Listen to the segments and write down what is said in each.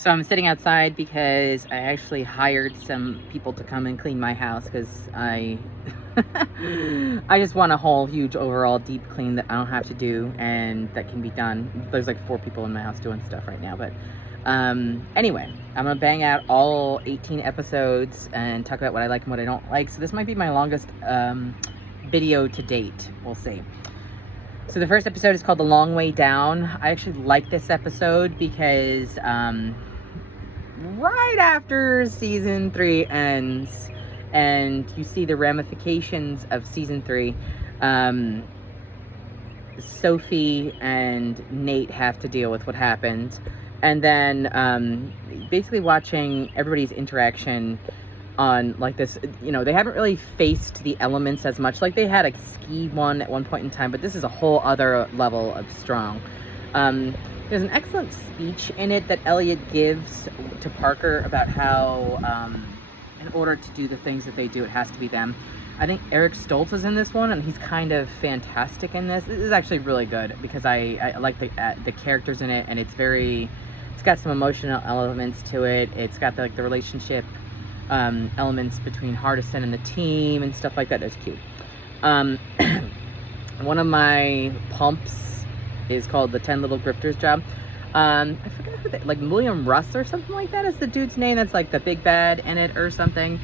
So I'm sitting outside because I actually hired some people to come and clean my house because I I just want a whole huge overall deep clean that I don't have to do and that can be done. There's like 4 people in my house doing stuff right now, but anyway, I'm gonna bang out all 18 episodes and talk about what I like and what I don't like. So this might be my longest video to date. We'll see. So the first episode is called The Long Way Down. I actually like this episode because right after season 3 ends and you see the ramifications of season 3, Sophie and Nate have to deal with what happened, and then basically watching everybody's interaction on like this, they haven't really faced the elements as much. Like they had a ski one at one point in time, but this is a whole other level of strong. There's an excellent speech in it that Elliot gives to Parker about how in order to do the things that they do, it has to be them. I think Eric Stoltz is in this one, and he's kind of fantastic in this. This is actually really good because I like the characters in it, and it's got some emotional elements to it. It's got the relationship elements between Hardison and the team and stuff like that. That's cute. One of my pumps is called The 10 Little Grifters Job. I forget who like William Russ or something like that is the dude's name. That's like the big bad in it or something.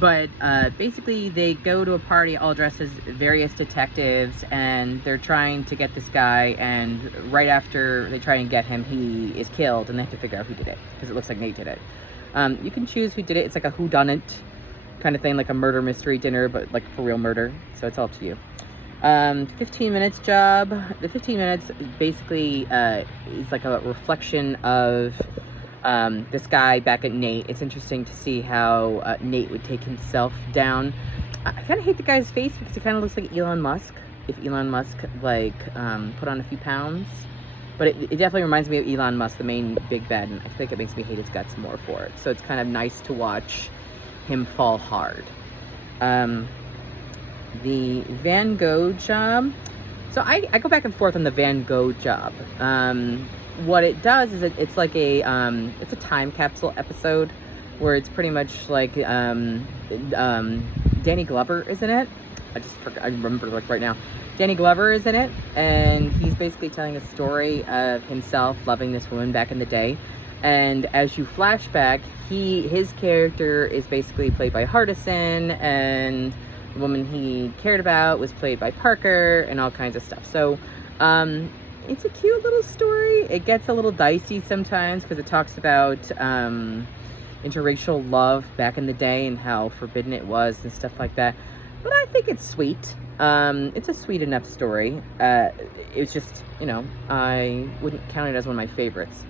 But basically they go to a party all dressed as various detectives, and they're trying to get this guy, and right after they try and get him, he is killed, and they have to figure out who did it because it looks like Nate did it. You can choose who did it. It's like a whodunit kind of thing, like a murder mystery dinner, but like for real murder. So it's all up to you. 15 minutes job. The 15 minutes basically is like a reflection of this guy back at Nate. It's interesting to see how Nate would take himself down. I kind of hate the guy's face because he kind of looks like Elon Musk. If Elon Musk like put on a few pounds. But it definitely reminds me of Elon Musk, the main big bad, and I think it makes me hate his guts more for it. So it's kind of nice to watch him fall hard. The Van Gogh job. So I go back and forth on the Van Gogh job. What it does is it's like it's a time capsule episode where it's pretty much like Danny Glover is in it. I remember like right now. Danny Glover is in it, and he's basically telling a story of himself loving this woman back in the day. And as you flash back, his character is basically played by Hardison, and the woman he cared about was played by Parker, and all kinds of stuff. So it's a cute little story. It gets a little dicey sometimes because it talks about interracial love back in the day and how forbidden it was and stuff like that. But I think it's sweet. It's a sweet enough story. It's just, I wouldn't count it as one of my favorites.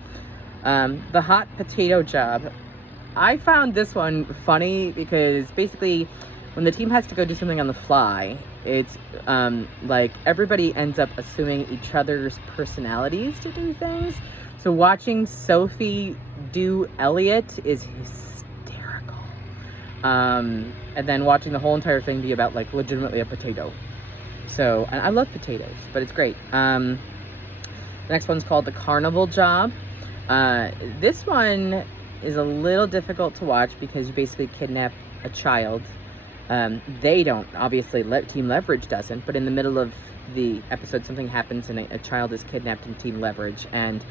The Hot Potato Job. I found this one funny because basically when the team has to go do something on the fly, it's like everybody ends up assuming each other's personalities to do things. So watching Sophie do Elliot is hysterical. And then watching the whole entire thing be about like legitimately a potato. So, and I love potatoes, but it's great. The next one's called The Carnival Job. This one is a little difficult to watch because you basically kidnap a child. They don't, obviously, Team Leverage doesn't, but in the middle of the episode, something happens and a child is kidnapped in Team Leverage, and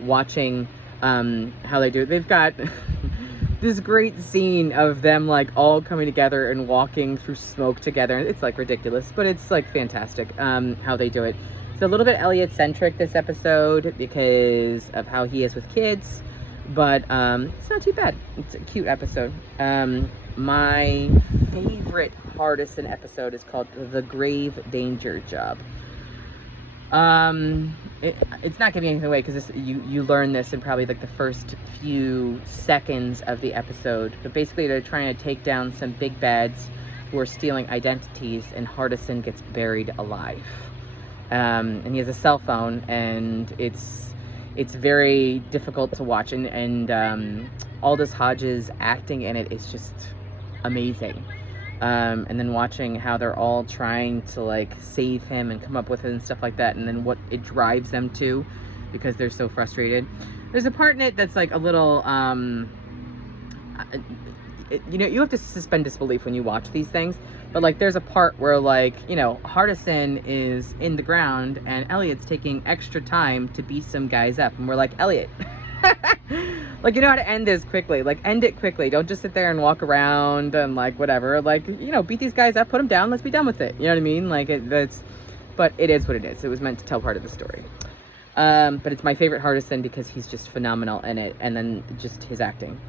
watching how they do it, they've got this great scene of them like all coming together and walking through smoke together. It's like ridiculous, but it's like fantastic how they do it. It's a little bit Elliot-centric this episode because of how he is with kids, but it's not too bad. It's a cute episode. My favorite Hardison episode is called The Grave Danger Job. It's not giving anything away because you learn this in probably like the first few seconds of the episode. But basically they're trying to take down some big bads who are stealing identities, and Hardison gets buried alive. And he has a cell phone, and it's very difficult to watch. And Aldous Hodge's acting in it is just amazing. And then watching how they're all trying to like save him and come up with it and stuff like that, and then what it drives them to because they're so frustrated. There's a part in it that's like a little, you know, you have to suspend disbelief when you watch these things. But like, there's a part where like, you know, Hardison is in the ground and Elliot's taking extra time to beat some guys up. And we're like, Elliot, like, you know how to end this quickly. Like, end it quickly. Don't just sit there and walk around and like, whatever. Like, you know, beat these guys up, put them down. Let's be done with it. You know what I mean? Like, but it is what it is. It was meant to tell part of the story. But it's my favorite Hardison because he's just phenomenal in it. And then just his acting.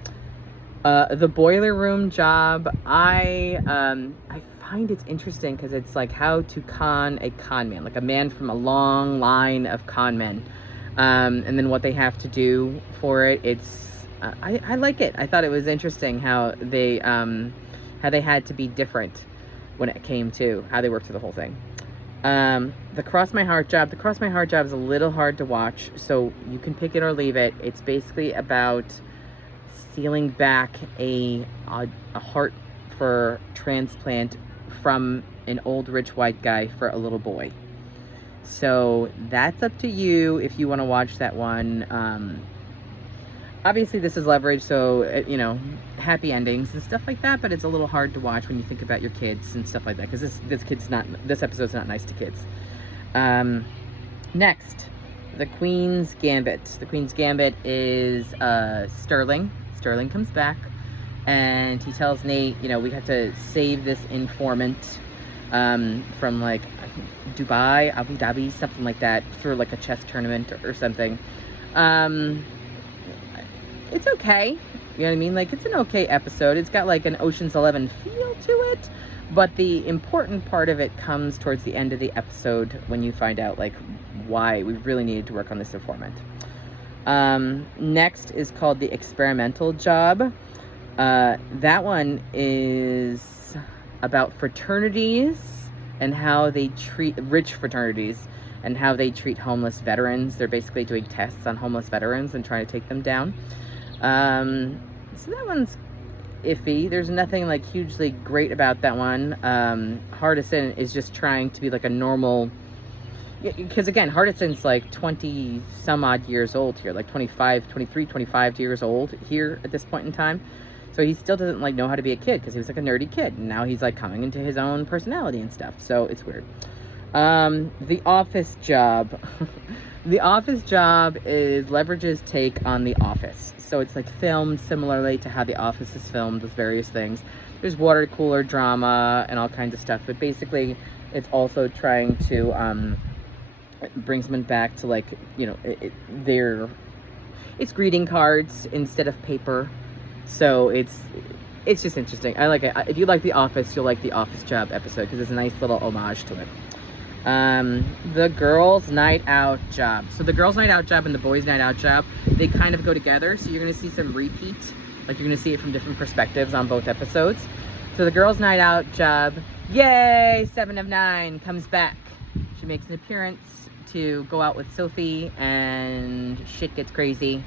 The boiler room job, I find it's interesting because it's like how to con a con man, like a man from a long line of con men, and then what they have to do for it. It's I like it. I thought it was interesting how they had to be different when it came to how they worked through the whole thing. The Cross My Heart job. The Cross My Heart job is a little hard to watch, so you can pick it or leave it. It's basically about stealing back a heart for transplant from an old rich white guy for a little boy. So that's up to you if you want to watch that one. Obviously this is Leverage, so you know, happy endings and stuff like that, but it's a little hard to watch when you think about your kids and stuff like that, because this episode's not nice to kids. Next, the Queen's Gambit. The Queen's Gambit is Sterling. Sterling comes back and he tells Nate, you know, we have to save this informant from like Dubai, Abu Dhabi, something like that, through like a chess tournament or something. It's okay. You know what I mean? Like, it's an okay episode. It's got like an Ocean's 11 feel to it, but the important part of it comes towards the end of the episode when you find out like why we really needed to work on this informant. Next is called The Experimental Job. That one is about fraternities and how they treat rich fraternities and how they treat homeless veterans. They're basically doing tests on homeless veterans and trying to take them down. So that one's iffy. There's nothing like hugely great about that one. Hardison is just trying to be like a normal, because again, Hardison's like 20 some odd years old here, like 25 years old here at this point in time. So he still doesn't like know how to be a kid because he was like a nerdy kid, and now he's like coming into his own personality and stuff. So it's weird. The Office Job. The Office Job is Leverage's take on The Office. So it's like filmed similarly to how The Office is filmed with various things. There's water cooler drama and all kinds of stuff, but basically it's also trying to bring someone back to like, you know, it's greeting cards instead of paper. So it's just interesting. I like it. If you like The Office, you'll like The Office Job episode because it's a nice little homage to it. The Girls Night Out Job. So the Girls Night Out Job and the Boys Night Out Job, they kind of go together. So you're going to see some repeat. Like, you're going to see it from different perspectives on both episodes. So the Girls Night Out Job, yay, 7 of 9 comes back. She makes an appearance to go out with Sophie, and shit gets crazy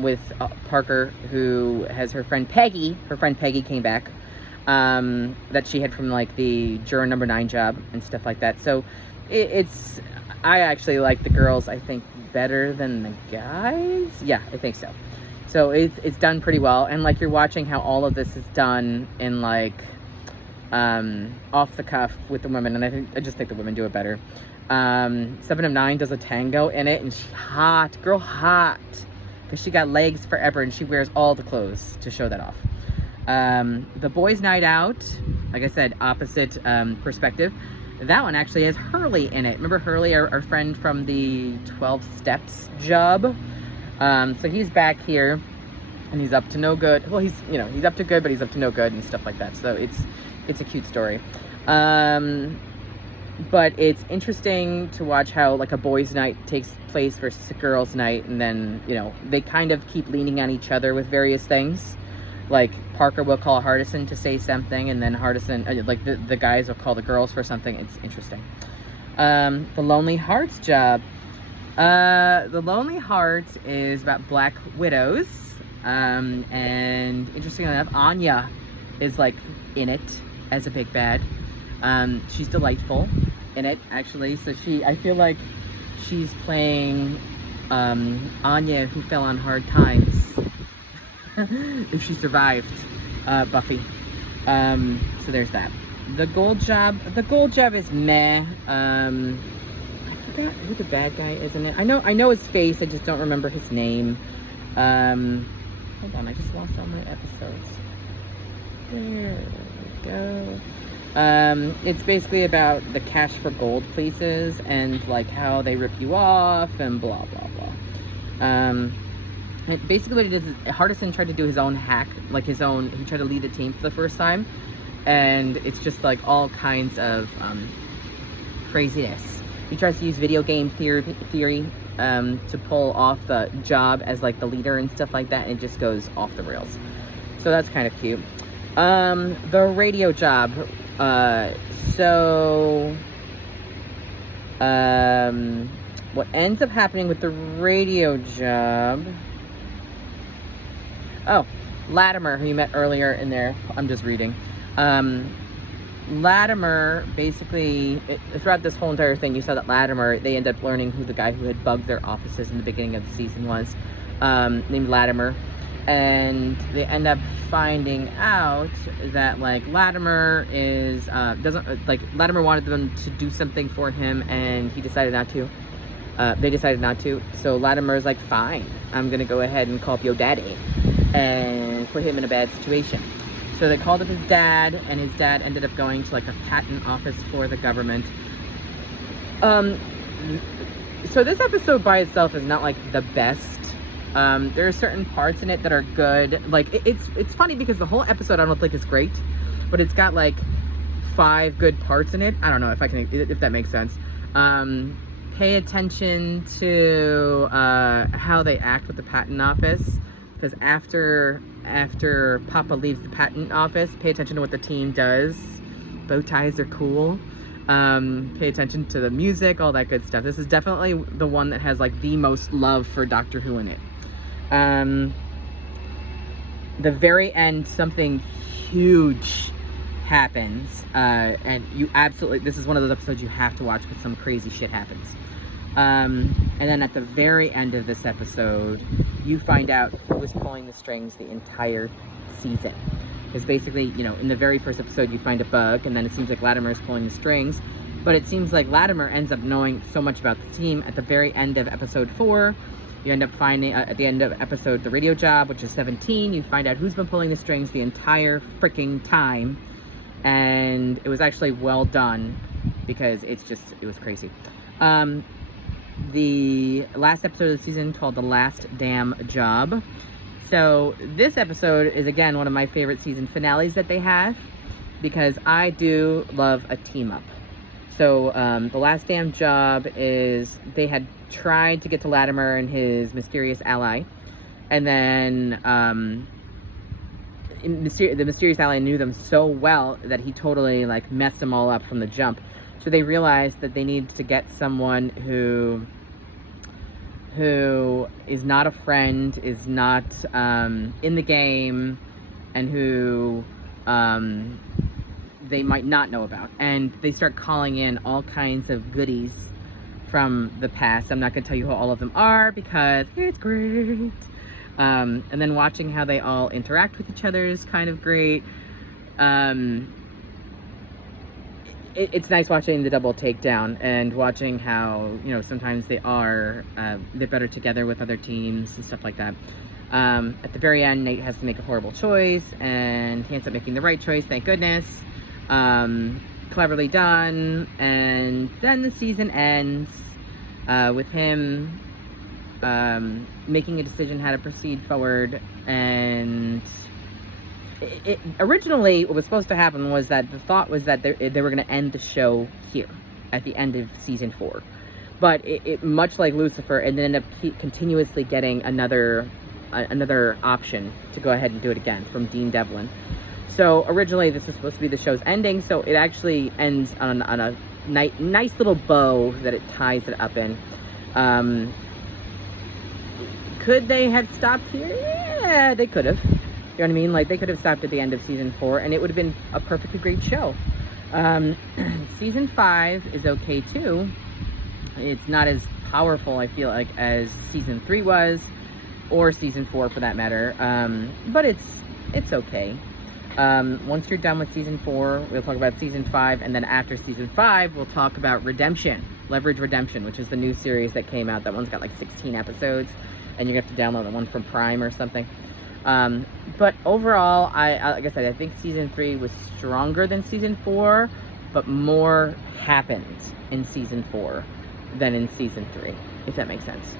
with Parker, who has her friend Peggy. Her friend Peggy came back. That she had from like the Juror Number 9 job and stuff like that. So I actually like the girls, I think, better than the guys. Yeah, I think so. So it's done pretty well. And like, you're watching how all of this is done in like off the cuff with the women, and I just think the women do it better. 7 of 9 does a tango in it, and she's hot, girl hot, because she got legs forever and she wears all the clothes to show that off. The Boys Night Out, like I said, opposite perspective. That one actually has Hurley in it. Remember Hurley, our friend from the 12 Steps job? So he's back here and he's up to no good. Well, he's up to good, but he's up to no good and stuff like that. So it's a cute story. But it's interesting to watch how like a boys' night takes place versus a girls' night, and then, you know, they kind of keep leaning on each other with various things. Like, Parker will call Hardison to say something, and then Hardison, like, the guys will call the girls for something. It's interesting. The Lonely Hearts Job. The Lonely Hearts is about Black Widows. And interestingly enough, Anya is, like, in it as a big bad. She's delightful in it, actually. So I feel like she's playing Anya, who fell on hard times, if she survived Buffy. So there's that. The gold job is meh. I forgot who the bad guy is in it. I know his face, I just don't remember his name. Hold on, I just lost all my episodes. There we go. It's basically about the cash for gold places and like how they rip you off and blah blah blah. And basically what it is Hardison tried to do his own hack, like he tried to lead a team for the first time, and it's just like all kinds of craziness. He tries to use video game theory to pull off the job as like the leader and stuff like that, and it just goes off the rails. So that's kind of cute. The radio job. What ends up happening with the radio job... Oh, Latimer, who you met earlier in there. I'm just reading. Latimer, basically, throughout this whole entire thing, you saw that Latimer, they end up learning who the guy who had bugged their offices in the beginning of the season was, named Latimer. And they end up finding out that, like, Latimer is, Latimer wanted them to do something for him, and he decided not to. They decided not to. So Latimer's like, fine, I'm gonna go ahead and call up your daddy and put him in a bad situation. So they called up his dad, and his dad ended up going to like a patent office for the government. So this episode by itself is not like the best. There are certain parts in it that are good. Like it's funny because the whole episode I don't think is great, but it's got like 5 good parts in it. I don't know if that makes sense. Pay attention to how they act with the patent office, because after Papa leaves the patent office, pay attention to what the team does. Bow ties are cool. Pay attention to the music, all that good stuff. This is definitely the one that has like the most love for Doctor Who in it. The very end, something huge happens, and this is one of those episodes you have to watch because some crazy shit happens. And then at the very end of this episode, you find out who was pulling the strings the entire season. Because basically, you know, in the very first episode, you find a bug, and then it seems like Latimer is pulling the strings. But it seems like Latimer ends up knowing so much about the team. At the very end of episode 4, you end up finding, at the end of episode The Radio Job, which is 17, you find out who's been pulling the strings the entire freaking time. And it was actually well done, because it was crazy. The last episode of the season called The Last Damn Job. So this episode is again one of my favorite season finales that they have, because I do love a team up. So The Last Damn Job is, they had tried to get to Latimer and his mysterious ally, and then the mysterious ally knew them so well that he totally like messed them all up from the jump. So they realized that they needed to get someone who is not a friend, is not in the game, and who they might not know about. And they start calling in all kinds of goodies from the past. I'm not going to tell you who all of them are because it's great. And then watching how they all interact with each other is kind of great. It's nice watching the double takedown and watching how, you know, sometimes they're better together with other teams and stuff like that. At the very end, Nate has to make a horrible choice, and he ends up making the right choice, thank goodness. Cleverly done. And then the season ends with him making a decision how to proceed forward. And originally what was supposed to happen was that the thought was that they were going to end the show here at the end of season 4, but it much like Lucifer, it ended up continuously getting another option to go ahead and do it again from Dean Devlin. So originally this is supposed to be the show's ending, so it actually ends on a nice little bow that it ties it up in. Could they have stopped here? Yeah, they could have. You know what I mean? Like, they could have stopped at the end of season 4, and it would have been a perfectly great show. Season 5 is okay, too. It's not as powerful, I feel like, as season 3 was, or season 4 for that matter. But it's okay. Once you're done with season 4, we'll talk about season 5, and then after season 5, we'll talk about Redemption, Leverage Redemption, which is the new series that came out. That one's got like 16 episodes, and you're gonna have to download the one from Prime or something. But overall, like I said, I think season 3 was stronger than season 4, but more happened in season 4 than in season 3, if that makes sense.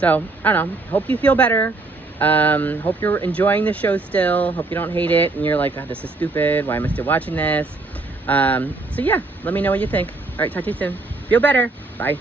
So, I don't know. Hope you feel better. Hope you're enjoying the show still. Hope you don't hate it and you're like, oh, this is stupid. Why am I still watching this? So yeah, let me know what you think. All right, talk to you soon. Feel better. Bye.